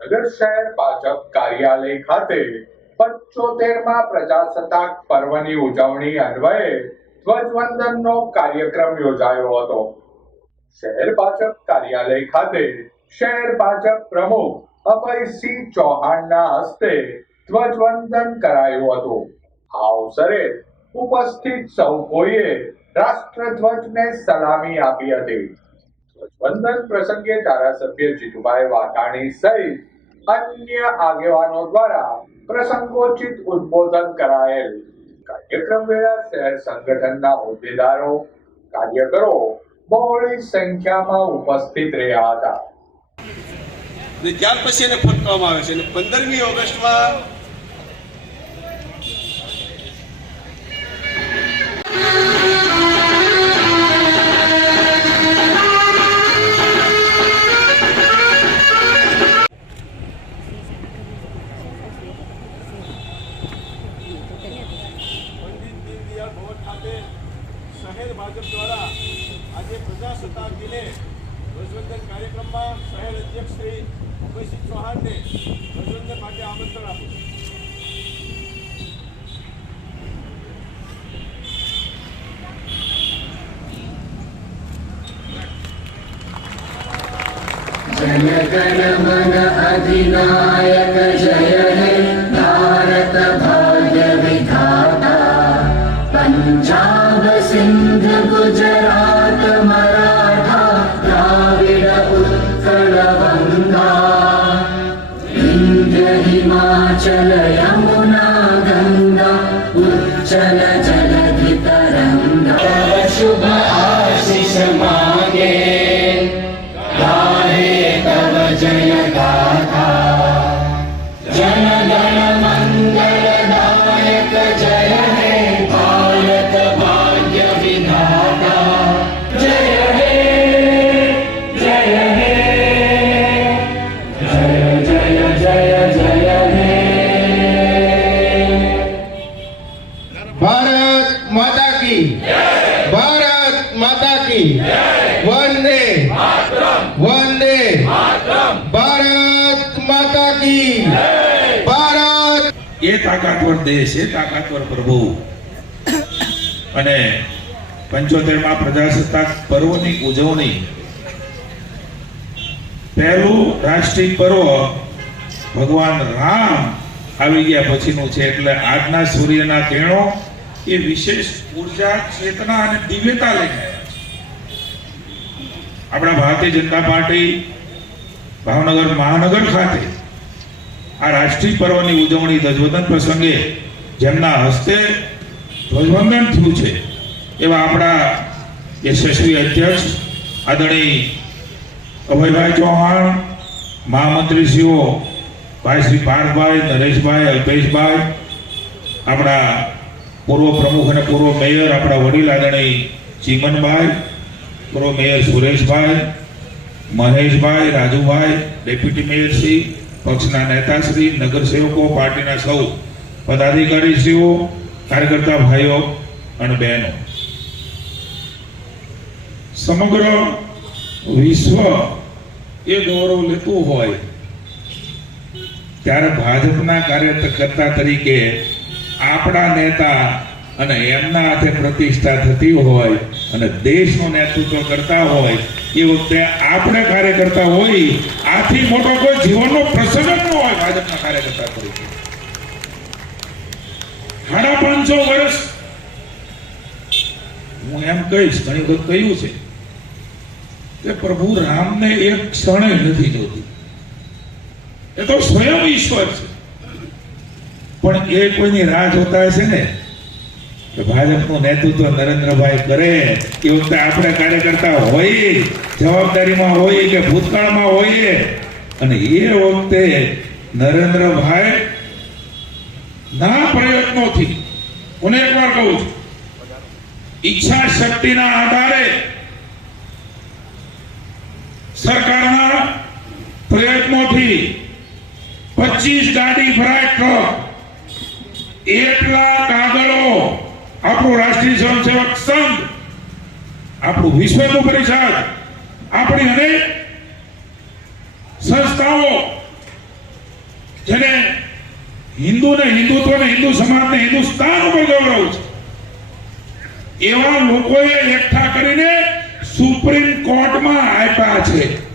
ભાવનગર શહેર ભાજપ કાર્યાલય ખાતે પંચોતેરમાં પ્રજાસત્તાક પર્વની ઉજવણી અન્વયે ધ્વજવંદનનો કાર્યક્રમ યોજાયો હતો. શહેર ભાજપ કાર્યાલય ખાતે શહેર ભાજપ પ્રમુખ અભયસિંહ ચૌહાણના હસ્તે ધ્વજવંદન કરાયું હતું. આ અવસરે ઉપસ્થિત સૌ કોઈએ રાષ્ટ્રધ્વજને સલામી આપી હતી. ધ્વજવંદન પ્રસંગે ધારાસભ્ય જીતુભાઈ વાઘાણી સહિત અન્ય આગેવાનો દ્વારા પ્રસંગોચિત ઉદ્બોધન કરાયેલ. કાર્યક્રમ વેળા શહેર સંગઠનના હોદ્દેદારો, કાર્યકરો બહોળી સંખ્યામાં ઉપસ્થિત રહ્યા હતા. ત્યાર પછી એને ફટકાવવામાં આવે છે. અને પંદરમી ઓગસ્ટમાં શહેર ભાજપ દ્વારા આજે પ્રજાસત્તાક દિને ધ્વજવંદન કાર્યક્રમમાં શહેર અધ્યક્ષ શ્રી ભૂપેશસિંહ ચૌહાણને ધ્વજવંદન માટે આમંત્રણ આપ્યું જન ગણ મન અધિનાયક જય હે गुजरातराधालय વંદે ભારત માતા કી ભારત. એ તાકાતવર દેશ, એ તાકાતવર પ્રભુ. અને પંચોતેરમાં પ્રજાસત્તાક પર્વની ઉજવણી. પહેલું રાષ્ટ્રીય પર્વ ભગવાન રામ આવી ગયા પછીનું છે, એટલે આજના સૂર્યના કિરણો એ વિશેષ ઊર્જા ચેતના અને દિવ્યતા લઈને. આપણા ભારતીય જનતા પાર્ટી ભાવનગર મહાનગર ખાતે આ રાષ્ટ્રીય પર્વની ઉજવણી ધ્વજવંદન પ્રસંગે જેમના હસ્તે ધ્વજવંદન થયું છે, એવા આપણા યશસ્વી અધ્યક્ષ આદરણીય અભયભાઈ ચૌહાણ, મહામંત્રીશ્રીઓ ભાઈ શ્રી પાર્થભાઈ, નરેશભાઈ, અલ્પેશભાઈ, આપણા પૂર્વ પ્રમુખ અને પૂર્વ મેયર, આપણા વડીલ આદરણીય ચીમનભાઈ પૂર્વ મેયર સુરેશભાઈ, મહેશભાઈ, રાજુભાઈ, ડેપ્યુટી મેયરશ્રી પક્ષના નેતાશ્રી નગરસેવકો, પાર્ટીના સૌ પદાધિકારીશ્રીઓ, કાર્યકર્તા ભાઈઓ અને બહેનો. સમગ્ર વિશ્વ એ ગૌરવ લેતું હોય ત્યારે ભાજપના કાર્યકર્તા તરીકે આપણા નેતા અને એમના હાથે પ્રતિષ્ઠા થતી હોય અને દેશનું નેતૃત્વ કરતા હોય એ વખતે આપણે કાર્યકર્તા હોય, આથી મોટો કોઈ જીવનનો પ્રસંગ ન હોય ભાજપના કાર્યકર્તા તરીકે. સાડા પાંચસો વર્ષ. હું એમ કહીશ, ઘણી વખત કહ્યું છે કે પ્રભુ રામને એક ક્ષણે નથી જોતી. એ તો સ્વયં ઈશ્વર છે. પણ એ કોઈની રાહ જોતા હશે ને? ભાજપનું નેતૃત્વ નરેન્દ્રભાઈ કરે એ વખતે આપણે કાર્યકર્તા હોઈએ જવાબદારીમાં હોઈએ કે ભૂતકાળમાં હોઈએ અને એ વખતે નરેન્દ્રભાઈ ના પ્રયત્નોથી, હું એકવાર કહું છું ઈચ્છા શક્તિના આધારે સરકારના પ્રયત્નોથી પચીસ ગાડી ભરાય ટ્રક એટલા કાગળો આપણું રાષ્ટ્રીય સ્વયંસેવક સંઘ, આપણું વિશ્વ પરિષદ, આપણી અનેક સંસ્થાઓ, જેને હિન્દુને હિન્દુત્વને હિન્દુ સમાજને હિન્દુસ્તાન ઉપર ગૌરવ છે. એવા લોકોએ એકઠા કરીને સુપ્રીમ કોર્ટમાં આપ્યા છે.